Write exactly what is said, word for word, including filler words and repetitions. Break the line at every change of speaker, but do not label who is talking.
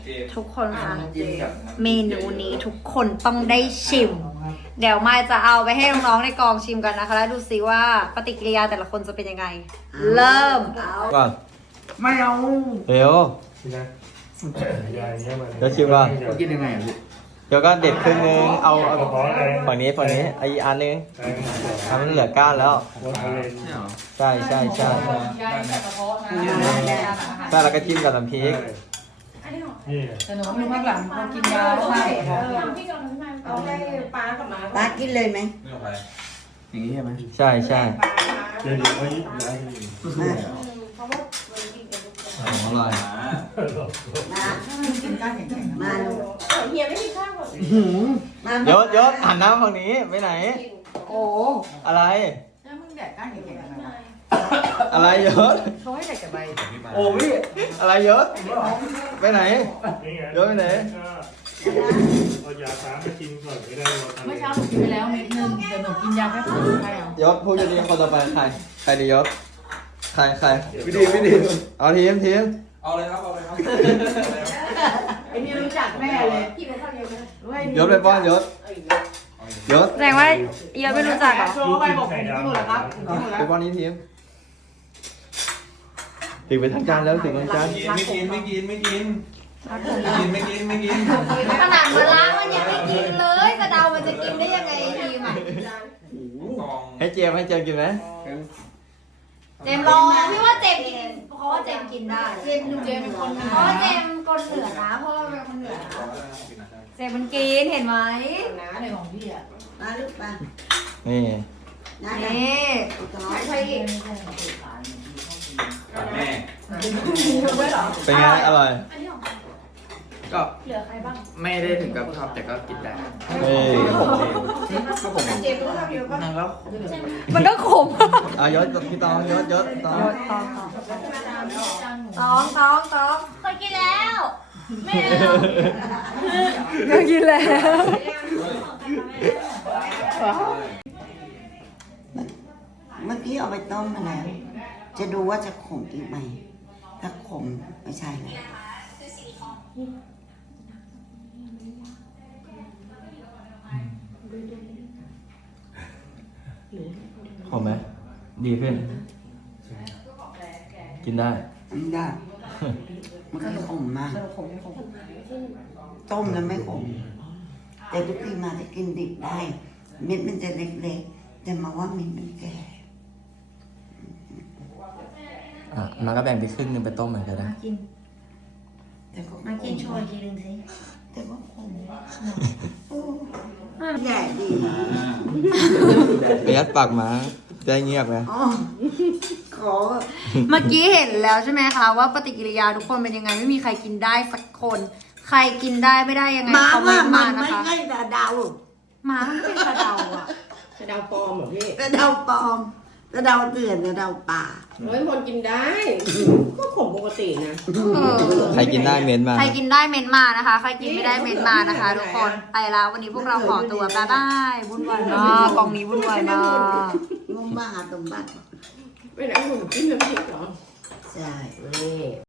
ทุกคนคะเมนูนี้ทุกคนต้องได้ชิม เดี๋ยวมายจะเอาไปให้น้องๆในกองชิมกันนะคะแล้วดูซิว่าปฏิกิริยาแต่ละคนจะเป็นยังไง เริ่ม
ก่อน
ไม่เอา
เร็ว เดี๋ยวชิมก่อน
กินยังไงอ่ะพี่
เดี๋ยวก็เด็ดครึ่งนึงเอาเอาฝั่งนี้ฝั่งนี้อีกอันนึงทำมันเหลือก้านแล้วใช่ใช่ใช่ใช่ใช่แล้วก็จิ้มกับน้ำพริก
แต่หนูไม่รู้ว่าหลังพอกินยาใช่เอาให้ปลากับมา
ปลากินเลยไหม
อย่างนี้ใช่ไหม
ใช่ใช่
เดี๋ยวเดี๋ยวเขายิบย้าย
อร่อย
มา
กินก้านแข็งๆ
มาลูก
เฮียไม่มีข้าวหมด
มาย
ศยศหันหน้าฝั่งนี้ไปไหน
โอ้
อะไร
แล้วมึงแดกก้านแข็งๆทำไม
อะไรยศ
เขาให้แดกแต่ใบ
โอ้พี่อะไรยศไปไหน
นี่ไง
เดี๋ยวไปไหน
เอายาช้ามากินก่อนไม่ได้เราทำ
เมื่อเช้าหนูกินไปแล้วเม็ดนึงเดี๋ยวหนูกินยาแค่สามใครเอา
ยศพูดจะดีคนต่อไปใครใครดียศใครใครไม่ดีไม่ดีเอาทีมทีม
เอาเลยครับเอาเลยครับ
ไอ้นี่รู้จักแม่เลยพี่เป็นข้าวเดียวกัน
ยศไปป้อนยศยศ
แสดงว่าเยอะไม่รู้จักเหรอ
โชว์ไปบอกผมกินหมดแล้วครับกินหมดแล้
ไป
ว
ป้อนนี้ทีมถึงไปทางการแล้วถึงทางการ
ไม่กินไม่กินไม่กินไม่กินไม่กินไม่กิน
ขนาดมาล้างมันยังไม่กินเลยกระเดามันจะกินได้ยังไงทีมอ่ะ
ให้เจมให้เจมกินไหม
เจมรอพี่ว่าเจมกินเพราะว่าเจมกินได้เจมดูเจมเป็นคนเพราะว่าเจมคนเหนือนะเพราะว่าเป็นคนเหนือนะเจมมันกินเห็นไหม
น้าในของพี่อ่ะ
มาลูกมา
นี่
นะ
นี่
ไม่ใช่
แม่
เป็นไงอร่อย
ก็
เหลือใครบ้าง
ไม่ได้ถึงกับชอบแต่ก็กินได้
เฮ้ย
ก็ผม
เจมรู้ข้าวเดียวก็
นั่งแล้ว
มันก็ขม
อ่ะยศกับพี่ตองยศยศตอง
ตองตองตองเคยกินแล้วไม่เอาเคยกินแล้ว
เมื่อกี้เอาไปต้มมาแล้ว จะดูว่าจะขมอีกไหม ถ้าขมไม่ใช่เลย
หอมไหมดีขึ้น กินได้
อันนี้ได้มันก็ขมมากต้มแล้วไม่ขม แต่ทุกทีมาจะกินดิบได้ เม็ดมันจะเล็กๆ แต่มาว่าเม็ดมันแก่
อ่ะมันก็แบ่งไปครึ่งนึงไปต้มเหมือนกันนะ
กิน
แต่ก็
มากินโชว์ทีนึงสิ
แต่ก็ขมโอ้ใหญ่ดี
เปียกปากหมาได้เงียบไหม
อ๋อขอ
เมื่อกี้เห็นแล้วใช่ไหมคะว่าปฏิกิริยาทุกคนเป็นยังไงไม่มีใครกินได้สักคน ใครกินได้ไม่ได้ยังไง
มา
คอมเม
ว่าน
ต์
มั
มาน นะ
ไม่
คะ
ใช่ตาดาว
หมามันเป็นกระเดาอ่ะ
จะดาวปลอมเหรอพี่
ตาดาวปลอมตาดาวเถื่อนตาดาวป่า
ร้อยมนกินได้ ก็ขมปกตินะ
เออ
ใครกินได้เม้นมา
ใครกินได้เมนมานะคะ ใครกินไม่ได้เมนมานะคะ ทุกคนไปแล้ววันนี้พวกเราขอตัวบ๊ายบายวุ่นวายมากกองนี้วุ่นวายมาก
งมบ้าสมบัติ
เป็นไอ้หนูกินน้ำพริกเหรอ
ใช่
นี่